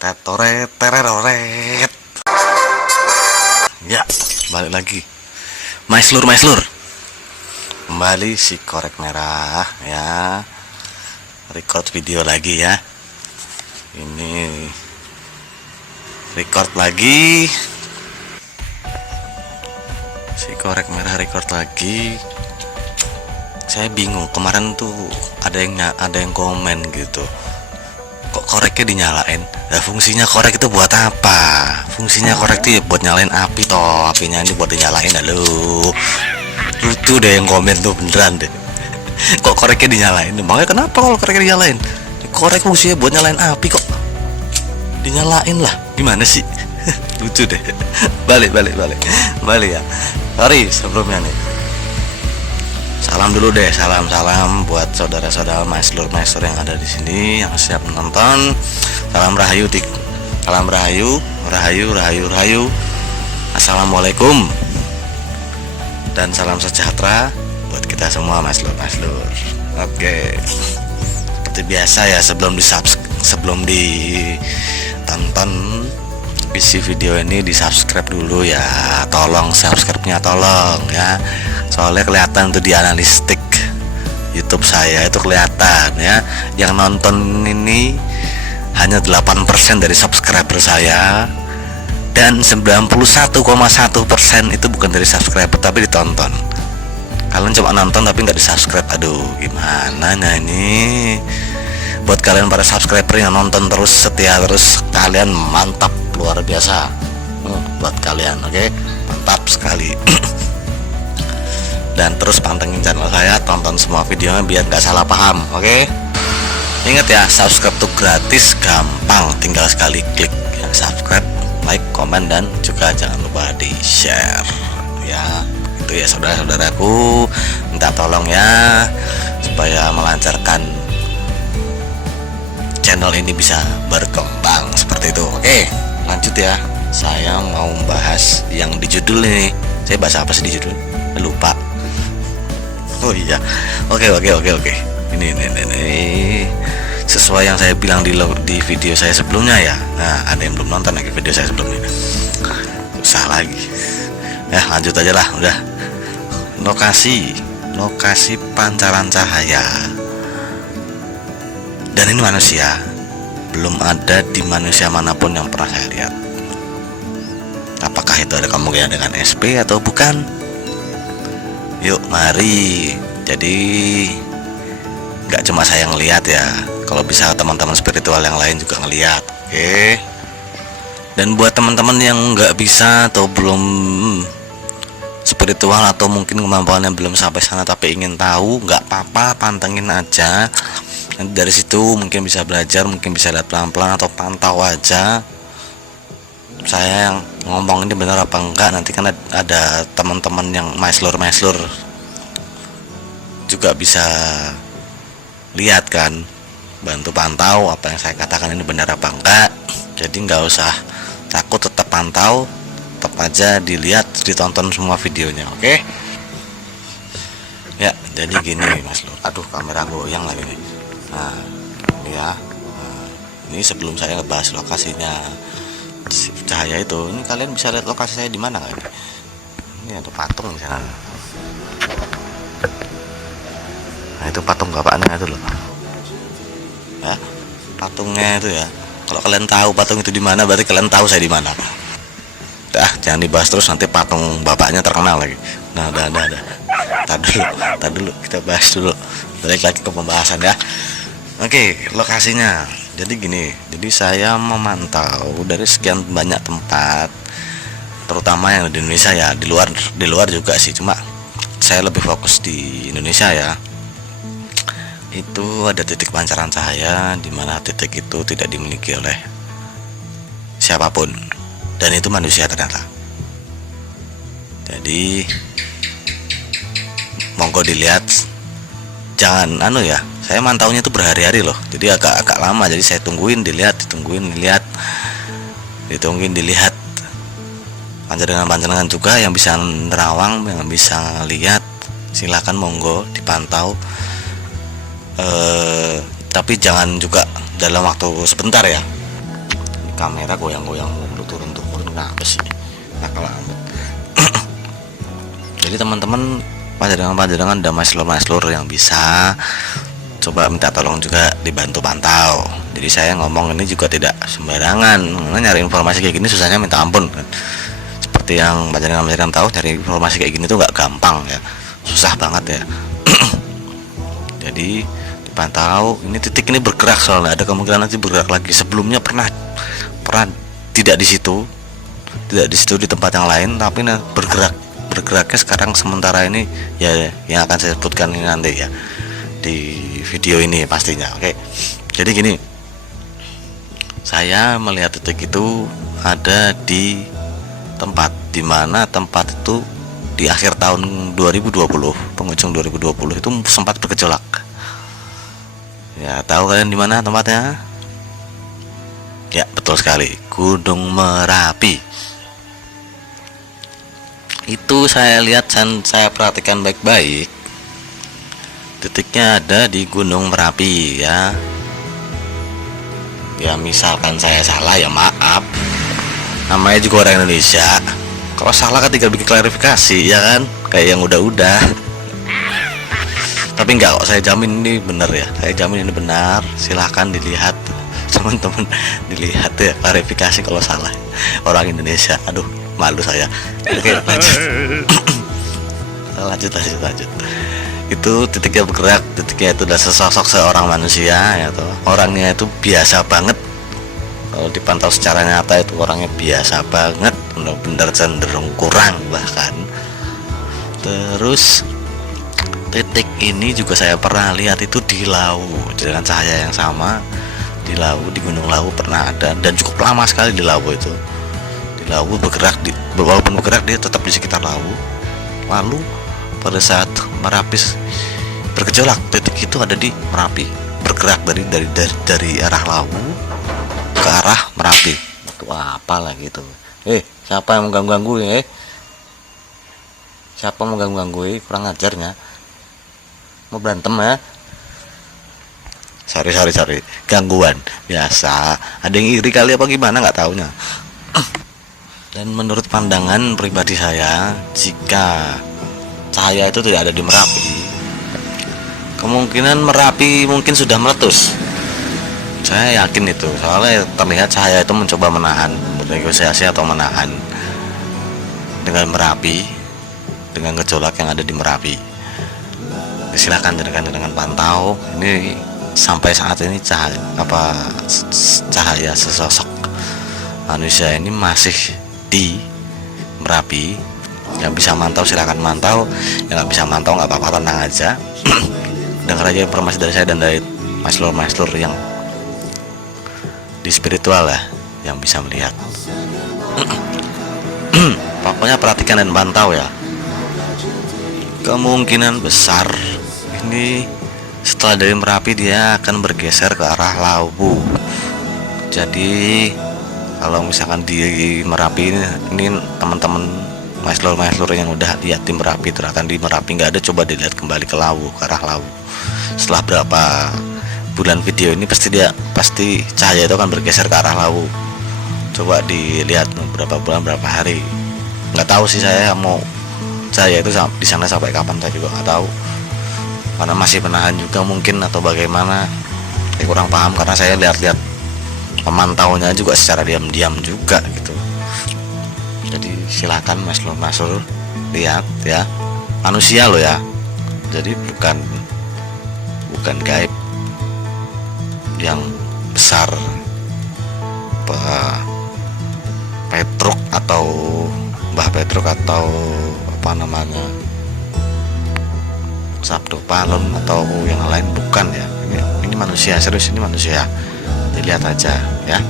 Tetoret tereroret. Ya, balik lagi. Maislur. Kembali si korek merah ya. Record video lagi ya. Ini record lagi. Si korek merah record lagi. Saya bingung, kemarin tuh ada yang komen gitu. Kok koreknya dinyalain? Nah, fungsinya korek itu buat apa? Fungsinya korek itu ya buat nyalain api toh. Apinya ini buat dinyalain. Halo. Lucu deh yang komen tuh, beneran deh. Kok koreknya dinyalain? Makanya kenapa kalau koreknya dinyalain? Korek fungsinya buat nyalain api kok dinyalain lah. Gimana sih? Lucu deh. Balik ya. Sorry sebelumnya nih. Salam dulu deh, salam buat saudara-saudara maestro yang ada di sini yang siap menonton. Salam rahayu, rahayu. Assalamualaikum dan salam sejahtera buat kita semua maestro. Oke. Seperti biasa ya, sebelum ditonton isi video ini, di subscribe dulu ya, tolong subscribe-nya tolong ya, soalnya kelihatan tuh di analistik YouTube saya itu kelihatan ya, yang nonton ini hanya 8% dari subscriber saya dan 91,1% itu bukan dari subscriber tapi ditonton. Kalian cuma nonton tapi nggak di subscribe. Aduh, gimana ini? Buat kalian para subscriber yang nonton terus, setia terus, kalian mantap, luar biasa. Buat kalian, oke? Mantap sekali. Dan terus pantengin channel saya, tonton semua videonya biar nggak salah paham, oke? Ingat ya, subscribe tuh gratis, gampang, tinggal sekali klik ya, subscribe, like, komen, dan juga jangan lupa di share ya. Itu ya saudara-saudaraku, minta tolong ya supaya melancarkan channel ini bisa berkembang seperti itu. Oke, lanjut ya. Saya mau bahas yang di judul ini. Saya bahas apa sih di judul? Lupa. Oh iya. Oke. Ini sesuai yang saya bilang di video saya sebelumnya ya. Nah, ada yang belum nonton lagi video saya sebelumnya. Susah lagi. Ya, lanjut aja lah, udah. Lokasi pancaran cahaya. Dan ini manusia, belum ada di manusia manapun yang pernah saya lihat. Apakah itu ada kemungkinan dengan SP atau bukan? Yuk mari. Jadi nggak cuma saya yang lihat ya, kalau bisa teman-teman spiritual yang lain juga ngelihat. Oke. Dan buat teman-teman yang nggak bisa atau belum spiritual atau mungkin kemampuannya belum sampai sana tapi ingin tahu, nggak apa-apa, pantengin aja. Nanti dari situ mungkin bisa belajar, mungkin bisa lihat pelan-pelan atau pantau aja saya yang ngomong ini benar apa enggak. Nanti kan ada teman-teman yang maislur juga bisa lihat kan, bantu pantau apa yang saya katakan ini benar apa enggak. Jadi nggak usah takut, tetap pantau, tetap aja dilihat, ditonton semua videonya, oke? Ya, jadi gini Mas Lur. Aduh, kamera goyang lagi nih. Nah, ini ya. Nah, ini sebelum saya ngebahas lokasinya cahaya itu, ini kalian bisa lihat lokasi saya di mana nggak? Ini ada patung di sana. Nah, itu patung bapaknya itu loh. Ya, patungnya itu ya. Kalau kalian tahu patung itu di mana, berarti kalian tahu saya di mana. Dah, jangan dibahas terus, nanti patung bapaknya terkenal lagi. Nah, dah. Tar dulu, kita bahas dulu. Balik lagi ke pembahasan ya. Oke, lokasinya. Jadi gini, jadi saya memantau dari sekian banyak tempat, terutama yang di Indonesia ya, di luar juga sih, cuma saya lebih fokus di Indonesia ya. Itu ada titik pancaran cahaya di mana titik itu tidak dimiliki oleh siapapun. Dan itu manusia ternyata. Jadi monggo dilihat. Jangan ya. Saya mantaunya itu berhari-hari loh. Jadi agak lama. Jadi saya tungguin dilihat. Panjangan juga yang bisa nerawang, yang bisa lihat, silakan monggo dipantau. Tapi jangan juga dalam waktu sebentar ya. kamera goyang-goyang mulu, turun-turun, kenapa sih nakal amat. Jadi teman-teman, panjangan ada maslur yang bisa coba minta tolong juga dibantu pantau. Jadi saya ngomong ini juga tidak sembarangan, nyari informasi kayak gini susahnya minta ampun kan. Seperti yang panjangan tahu, nyari informasi kayak gini tuh nggak gampang ya, susah banget ya. Jadi dipantau, ini titik ini bergerak, soalnya ada kemungkinan nanti bergerak lagi. Sebelumnya pernah tidak di situ di tempat yang lain, tapi bergeraknya sekarang sementara ini ya, yang akan saya sebutkan ini nanti ya di video ini pastinya. Oke, jadi gini, saya melihat titik itu ada di tempat dimana tempat itu di akhir tahun 2020, penghujung 2020 itu sempat bergejolak. Ya, tahu kalian di mana tempatnya? Ya, betul sekali, Gunung Merapi. Itu saya lihat dan saya perhatikan baik-baik. Titiknya ada di Gunung Merapi ya. Ya, misalkan saya salah ya maaf. Namanya juga orang Indonesia. Kalau salah kan tinggal bikin klarifikasi ya kan, kayak yang udah. Tapi enggak kok, saya jamin ini benar ya. Saya jamin ini benar. Silahkan dilihat teman-teman, dilihat ya klarifikasi kalau salah. Orang Indonesia. Aduh, malu saya. Oke, lanjut. Itu titiknya bergerak, titiknya itu udah sesosok seorang manusia ya toh. Orangnya itu biasa banget. Kalau dipantau secara nyata itu orangnya biasa banget, benar-benar cenderung kurang bahkan. Terus titik ini juga saya pernah lihat itu di Lawu dengan cahaya yang sama. Di Lawu, di Gunung Lawu pernah ada, dan cukup lama sekali di Lawu itu. Di Lawu bergerak, walaupun bergerak dia tetap di sekitar Lawu. Lalu pada saat Merapi bergejolak, titik itu ada di Merapi, bergerak dari arah Lawu ke arah Merapi. Itu apa lagi itu? Siapa yang mengganggu ya? Siapa mau ganggu? Kurang ajarnya. Mau berantem ya? Sorry, gangguan biasa. Ada yang iri kali apa gimana, nggak taunya. Dan menurut pandangan pribadi saya, jika cahaya itu tidak ada di Merapi, kemungkinan Merapi mungkin sudah meletus. Saya yakin itu, soalnya terlihat cahaya itu mencoba menahan, bernegosiasi atau menahan dengan Merapi, dengan gejolak yang ada di Merapi. Silakan dengan pantau. Ini sampai saat ini cahaya sesosok manusia ini masih di Merapi. Yang bisa mantau silakan mantau, yang nggak bisa mantau nggak apa-apa, tenang aja. Dengar aja informasi dari saya dan dari maslur yang di spiritual lah, yang bisa melihat. Pokoknya perhatikan dan pantau ya. Kemungkinan besar ini setelah dari Merapi dia akan bergeser ke arah Lawu. Jadi kalau misalkan di Merapi ini teman-teman maslur yang udah lihat di Merapi, ternyata di Merapi nggak ada, coba dilihat kembali ke Lawu, ke arah Lawu. Setelah berapa bulan video ini pasti cahaya itu akan bergeser ke arah Lawu. Coba dilihat berapa bulan, berapa hari. Nggak tahu sih saya mau cahaya itu di sana sampai kapan, saya juga nggak tahu. Karena masih menahan juga mungkin atau bagaimana. Saya kurang paham karena saya lihat-lihat pemantaunya juga secara diam-diam juga gitu. Jadi silakan maslur lihat ya, manusia loh ya. Jadi bukan gaib yang besar, Petruk atau Mbah Petruk atau apa namanya, Sabdo Palon atau yang lain, bukan ya. Ini manusia, serius, ini manusia. Dilihat aja ya.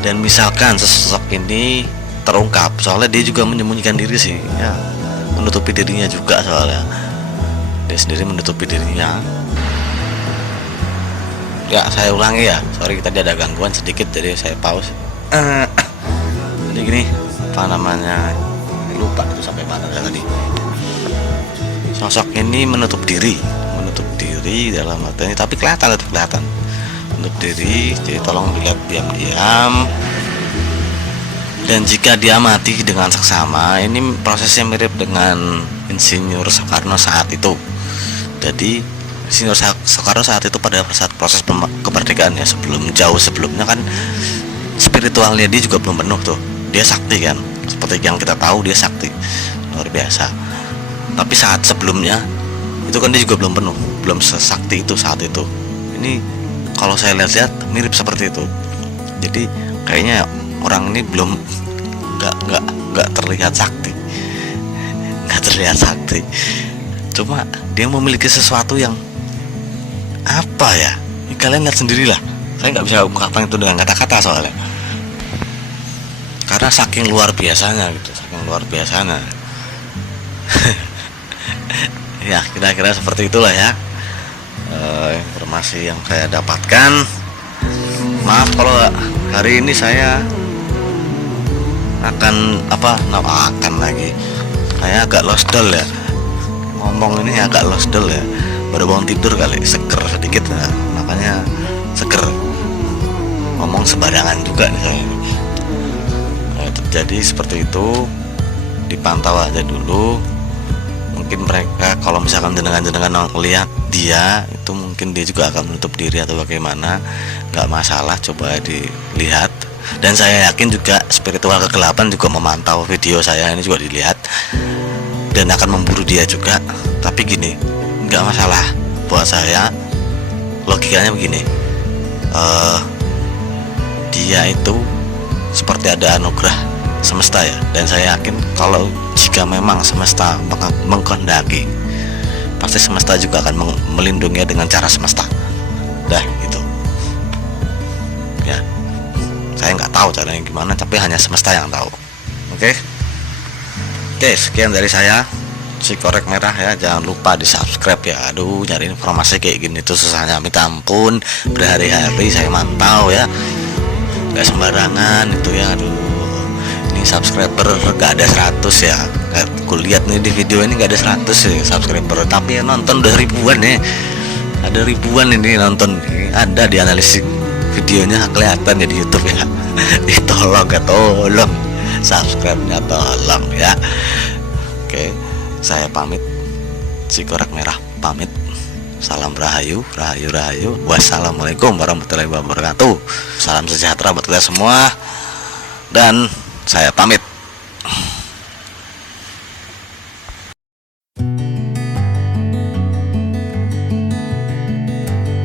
Dan misalkan sosok ini terungkap, soalnya dia juga menyembunyikan diri sih ya, menutupi dirinya juga, soalnya dia sendiri menutupi dirinya. Ya, saya ulangi ya, sorry tadi ada gangguan sedikit jadi saya pause. Jadi gini, apa namanya, lupa itu sampai mana tadi. Sosok ini menutup diri dalam artinya, tapi kelihatan menutup diri, jadi tolong dilihat diam-diam. Dan jika dia mati dengan seksama, ini prosesnya mirip dengan Insinyur Soekarno saat itu. Jadi Insinyur Soekarno saat itu pada saat proses kemerdekaan ya, jauh sebelumnya kan spiritualnya dia juga belum penuh tuh. Dia sakti kan, seperti yang kita tahu dia sakti luar biasa. Tapi saat sebelumnya itu kan dia juga belum penuh, belum sesakti itu saat itu. Ini kalau saya lihat-lihat mirip seperti itu. Jadi kayaknya orang ini belum nggak terlihat sakti, cuma dia memiliki sesuatu yang apa ya, ini kalian lihat sendirilah. Saya nggak bisa mengungkapkan itu dengan kata-kata soalnya, karena saking luar biasanya gitu, ya kira-kira seperti itulah ya informasi yang saya dapatkan. Maaf kalau hari ini saya saya agak losdol ya, ngomong ini agak losdol ya, baru bangun tidur kali, seger sedikit ya, makanya seger ngomong sembarangan juga nih saya. Jadi seperti itu, dipantau aja dulu. Mungkin mereka kalau misalkan jenengan lihat dia itu, mungkin dia juga akan menutup diri atau bagaimana, nggak masalah, coba dilihat. Dan saya yakin juga spiritual kegelapan juga memantau video saya ini, juga dilihat dan akan memburu dia juga. Tapi gini, nggak masalah buat saya, logikanya begini, dia itu seperti ada anugerah semesta ya. Dan saya yakin kalau jika memang semesta mengkehendaki, pasti semesta juga akan melindunginya dengan cara semesta. Dah gitu ya, saya nggak tahu caranya gimana, tapi hanya semesta yang tahu. Oke, sekian dari saya, si korek merah ya. Jangan lupa di subscribe ya. Aduh, nyari informasi kayak gini tuh susahnya minta ampun, berhari-hari saya mantau ya, nggak sembarangan itu ya. Aduh, ini subscriber gak ada 100 ya. Aku lihat nih di video ini gak ada 100 ya subscriber, tapi yang nonton udah ribuan ya. Ada ribuan ini nonton, ada di analisis videonya kelihatan ya di YouTube ya. Tolong subscribe-nya tolong ya. Oke, saya pamit, si korek merah pamit. Salam rahayu. Wassalamualaikum warahmatullahi wabarakatuh. Salam sejahtera buat kita semua, dan saya pamit.